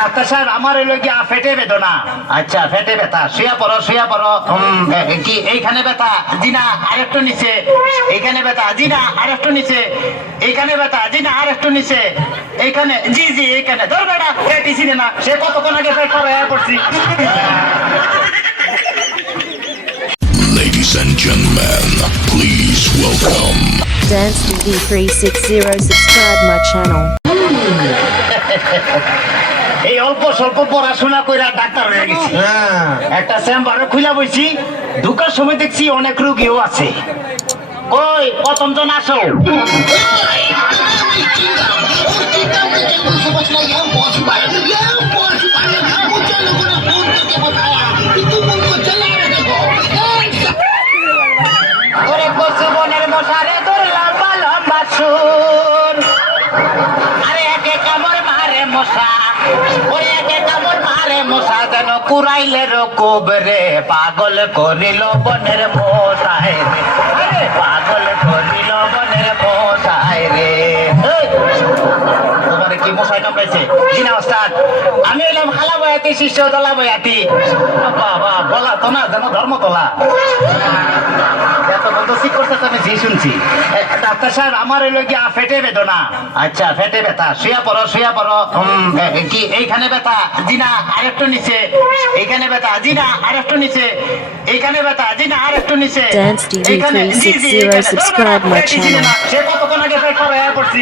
Doctor সাহেব আমার হইলো গিয়া পেটে বেদনা। আচ্ছা পেটে ব্যথা, শুয়া পড়ো শুয়া পড়ো। কি এইখানে ব্যথা? জি না আরেকটু নিচে। এইখানে ব্যথা? জি না আরেকটু নিচে। এইখানে ব্যথা? জি না আরেকটু নিচে। এইখানে? জি জি এইখানে। ধর বেটা পেটিছি না, সে কতক্ষণ আগে পেট করে পড়ছি। Ladies and gentlemen, please welcome Dance TV 360. Subscribe my channel. এই অল্প স্বল্প পড়াশোনা কইরা ডাক্তার হয়ে গেছি। একটা চেম্বারে খুলে বইছি, ঢুকার সময় দেখছি অনেক রোগীও আছে। ওই প্রথম জন আসো। ওরে কচু বনের মশারে তোর লম্বা লম্বা সুর, আরে একে কামড় মারে মশা, ওই একে কামড় মারে মশা যেন কুড়াইলে কোবরে, পাগল করিল বনের মশায় রে, আরে পাগল করিল বনের মশায় রে। তোমারে কি মশাই কামড়াইছে? কিনা ওস্তাদ? আমি এলাম খালা বয়াতি, শিষ্য দলা বয়াতি। বাবা বলা তো না যেন ধর্ম তোলা। এত বন্ধ ঠিক করতেছে, আমি জি শুনছি। ডাক্তার সাহেব আমার হইলো গিয়া পেটে বেদনা। আচ্ছা পেটে ব্যথা, শুয়া পড়ো শুয়া পড়ো। কি এইখানে ব্যথা? জি না আরেকটু নিচে। এইখানে ব্যথা? জি না আরেকটু নিচে। এইখানে ব্যথা? জি না আরেকটু নিচে। Dance TV এইখানে? জি জি 360. এইখানে। Subscribe my channel. সে কতক্ষণ আগে পেট করে পড়ছি।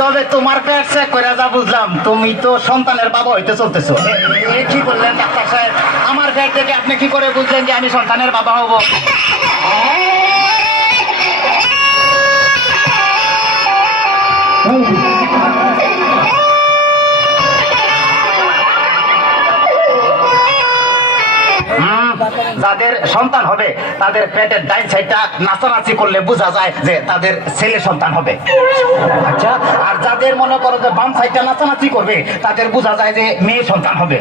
তবে তোমার পেট চেক করে যা বুঝলাম, তুমি তো সন্তানের বাবা হইতে চলতেছো। কি বললেন ডাক্তার সাহেব? আমার পেট থেকে আপনি কি করে বুঝলেন যে আমি সন্তানের বাবা হব? যাদের সন্তান হবে তাদের পেটের ডাইন সাইডটা নাচানাচি করলে বোঝা যায় যে তাদের ছেলে সন্তান হবে। আচ্ছা, আর যাদের মনে করো যে বাম সাইডটা নাচানাচি করবে তাদের বোঝা যায় যে মেয়ে সন্তান হবে।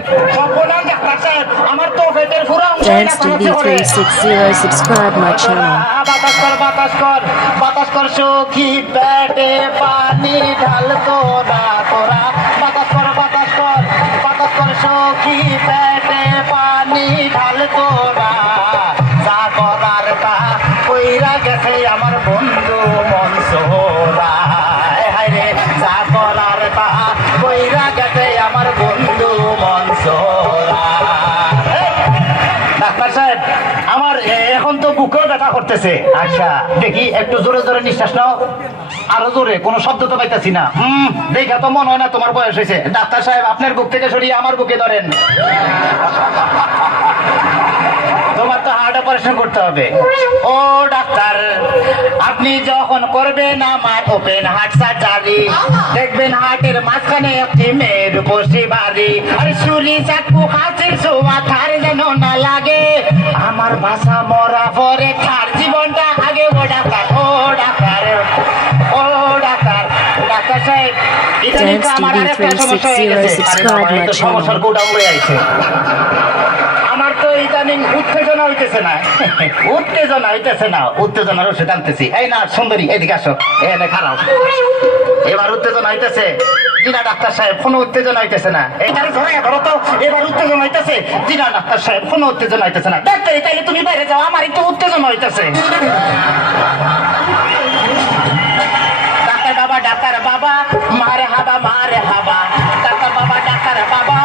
আমার তো পেটের পুরো Dance TV 360. Subscribe my channel. বাতাস কর বাতাস কর বাতাস কর, সখী পেটে পানি ঢালতো না তোরা। বাতাস কর বাতাস কর বাতাস কর, সখী পেটে পানি ঢালতো না। যা করার তা কইরা গেছে আমার বন্ধু মনসুরা। হায় রে যা করার তা কইরা গেছে আমার বন্ধু মনসুরা। ডাক্তার সাহেব আমার এখন তো বুকেও ব্যথা করতেছে। আচ্ছা দেখি একটু জোরে জোরে নিঃশ্বাস নাও, আরো জোরে। কোনো শব্দ তো পাইতেছি না। দেখা তো মনে হয় না তোমার বয়স হয়েছে। ডাক্তার সাহেব আপনার বুক থেকে সরিয়ে আমার বুকে ধরেন। তোমার তো হার্ট অপারেশন করতে হবে। ও ডাক্তার, আপনি যখন করবেন আমার ওপেন হার্ট সার্জারি, দেখবেন হার্টের মাঝখানে একটি মেয়ের বসে বাড়ি। আর ছুরি চাকু হাতের ছোঁয়া থার যেন না লাগে। আমার বাসা মরা পরে তার জীবনটা আগে। ও ডাক্তার ও ডাক্তার ও ডাক্তার। ডাক্তার সাহেব ইদানিং তো আমার আরেকটা সমস্যা হয়ে গেছে। সমস্যার গোটা উড়ে আইছে। আমার তো ইদানিং উত্তেজনা হইতেছে না, উত্তেজনা হইতেছে না, উত্তেজনার ওষুধ আনতেছি। এই না সুন্দরী এদিকে আসো, এনে খারাপ। এবার উত্তেজনা হইতেছে জিনা ডাক্তার সাহেব, কোনো উত্তেজনা হইতেছে না। এই গাড়ি ধরে ধরো তো, এবার উত্তেজনা হইতেছে জিনা ডাক্তার সাহেব, কোনো উত্তেজনা হইতেছে না। ডাক্তার তাইলে তুমি বাইরে যাও, আমার একটু উত্তেজনা হইতেছে। ডাক্তার বাবা ডাক্তার বাবা মারে হাবা মারে হাবা। ডাক্তার বাবা ডাক্তার বাবা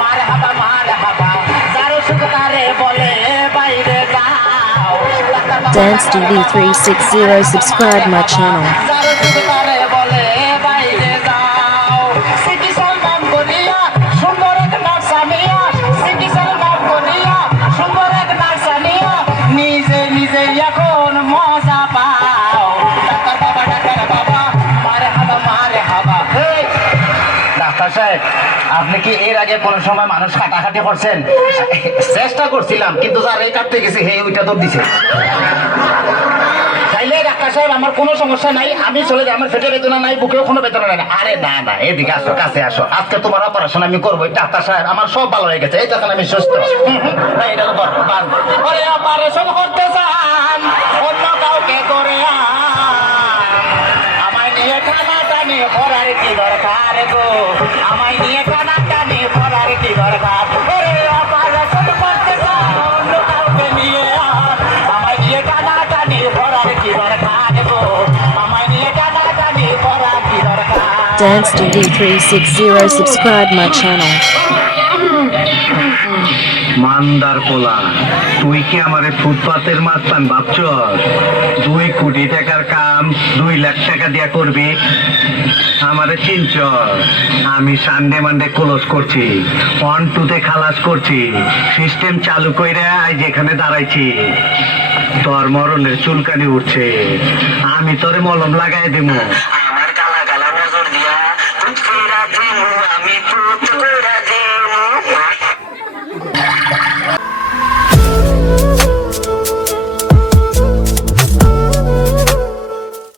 মারে হাবা মারে হাবা। যার ওষুধ তারে বলে বাইরে যাও। Dance TV 360. Subscribe my channel. যার ওষুধ তারে বলে বাইরে যাও। সিটি সালমান করিয়া সুন্দর এক নার্সানিয়া, সিটি সালমান করিয়া সুন্দর এক নার্সানিয়া, নিজে নিজে এখন মজা পাও। ডাক্তার বাবা মারে হাবা মারে হাবা। ডাক্তার সাহেব আপনি কি এর আগে কোন সময় মানুষ কাটাকাটি করছেন? চেষ্টা করছিলাম, কিন্তু যার এই কাটতে গেছে হে ওইটা তো দিছে। ডাক্তার সাহেব আমার কোনো সমস্যা নাই, আমি চলে যাই, আমার পেটে বেদনা নাই, বুকেও কোনো বেদনা নাই। আরে না না, এদিকে আসো, কাছে আসো, আজকে তোমার অপারেশন আমি করবো। ডাক্তার সাহেব আমার সব ভালো হয়ে গেছে, এই তখন আমি সুস্থ। অপারেশন করতে চান অন্য কাউকে করে আমায় নিয়ে টানা টানি করার কি দরকার গো, আমায় নিয়ে টানা টানি করার কি দরকার। ওরে অপারেশন করতে চান অন্য কাউকে নিয়ে আমায় নিয়ে টানা টানি করার কি দরকার গো, আমায় নিয়ে টানা টানি করার কি দরকার। Dance TV 360 subscribe my channel. মান্দার পোলা, তুই কি আমারে ফুটপাতের মাস্তান ভাবছ? 2 কোটি টাকার কাম 2 লাখ টাকা দিয়া করবি? আমারে চিনচ? আমি সানডে মানডে ক্লোজ করছি, 1-2 খালাস করছি, সিস্টেম চালু কইরা আজ এখানে দাঁড়াইছি। তোর মরণের চুলকানি উঠছে, আমি তোরে মলম লাগাই দেবো।